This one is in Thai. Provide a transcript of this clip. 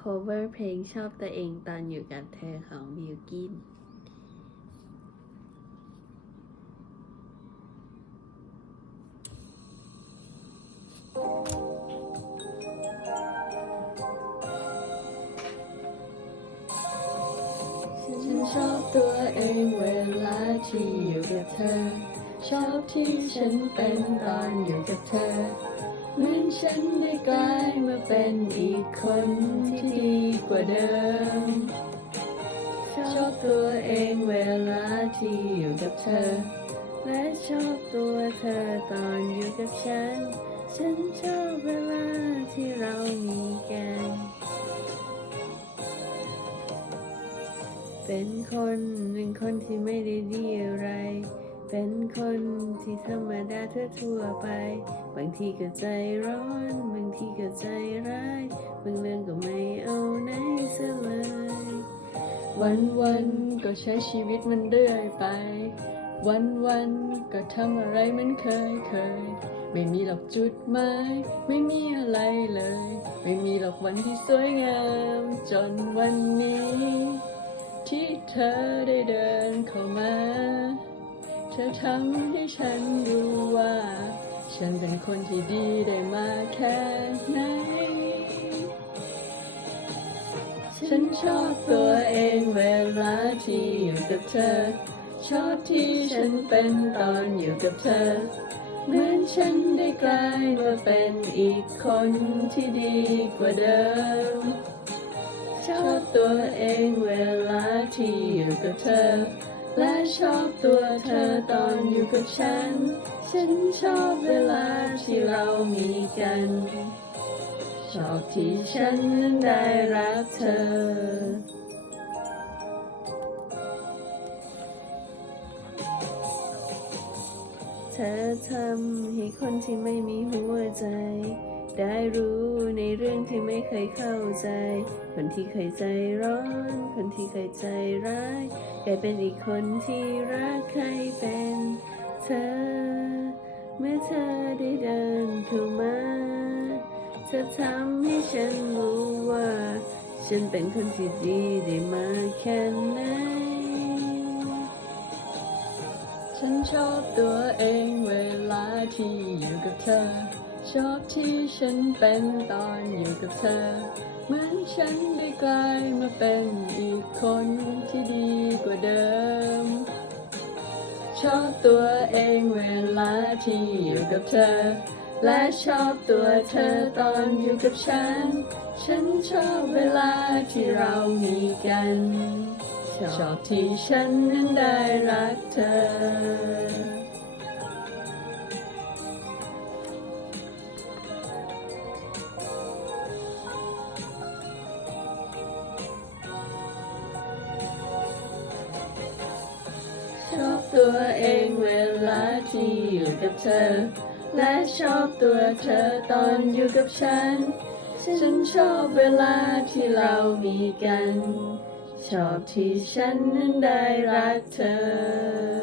cover เพลงชอบตัวเองตอนอยู่กับเธอของบิวกินฉันชอบตัวเองเวลาที่อยู่กับเธอ ชอบที่ฉันเป็นตอนอยู่กับเธอ เหมือนฉันได้กลายมาเป็นอีกคนที่ดีกว่าเดิม ชอบตัวเองเวลาที่อยู่กับเธอ และชอบตัวเธอตอนอยู่กับฉัน ฉันชอบเวลาที่เรามีกัน เป็นคนหนึ่งคนที่ไม่ได้ดีอะไร เป็นคนที่ธรรมดาทั่วๆไป บางทีก็ใจร้อน บางทีก็ใจร้าย บางเรื่องก็ไม่เอาไหนเสียเลย วันวันๆก็ใช้ชีวิตมันเรื่อยไป วันวันๆก็ทำอะไรมันเคยเคย ไม่มีหรอกจุดหมาย ไม่มีอะไรเลย ไม่มีหรอกวันที่สวยงาม จนวันนี้ ที่เธอได้เดินเข้ามา ธอทำให้ฉันรู้ว่า ฉันเป็นคนที่ดีได้มาแค่ไหน ฉันชอบตัวเองเวลาที่อยู่กับเธอ ชอบที่ฉันเป็นตอนอยู่กับเธอ เหมือนฉันได้กลายมาเป็นอีกคนที่ดีกว่าเดิม ชอบตัวเองเวลาที่อยู่กับเธอ และชอบตัวเธอตอนอยู่กับฉัน ฉันชอบเวลาที่เรามีกัน ชอบที่ฉันนั้นได้รักเธอ เธอทำให้คนที่ไม่มีหัวใจ ได้รู้ ในเรื่องที่ไม่เคยเข้าใจ คนที่เคยใจร้อน คนที่เคยใจร้ายกลายเป็นอีกคนที่รักใครเป็นเธอ เมื่อเธอได้เดินเข้ามาเธอทำให้ฉันรู้ว่า ฉันเป็นคนที่ดีได้มากแค่ไหนฉันชอบตัวเองเวลาที่อยู่กับเธอ ชอบที่ฉันเป็นตอนอยู่กับเธอ เหมือนฉันได้กลายมาเป็นอีกคนที่ดีกว่าเดิม ชอบตัวเองเวลาที่อยู่กับเธอ และชอบตัวเธอตอนอยู่กับฉัน ฉันชอบเวลาที่เรามีกัน ชอบที่ฉันนั้นได้รักเธอ ตัวเองเวลาที่อยู่กับเธอ และชอบตัวเธอตอนอยู่กับฉัน ฉันชอบเวลาที่เรามีกัน ชอบที่ฉันนั้นได้รักเธอ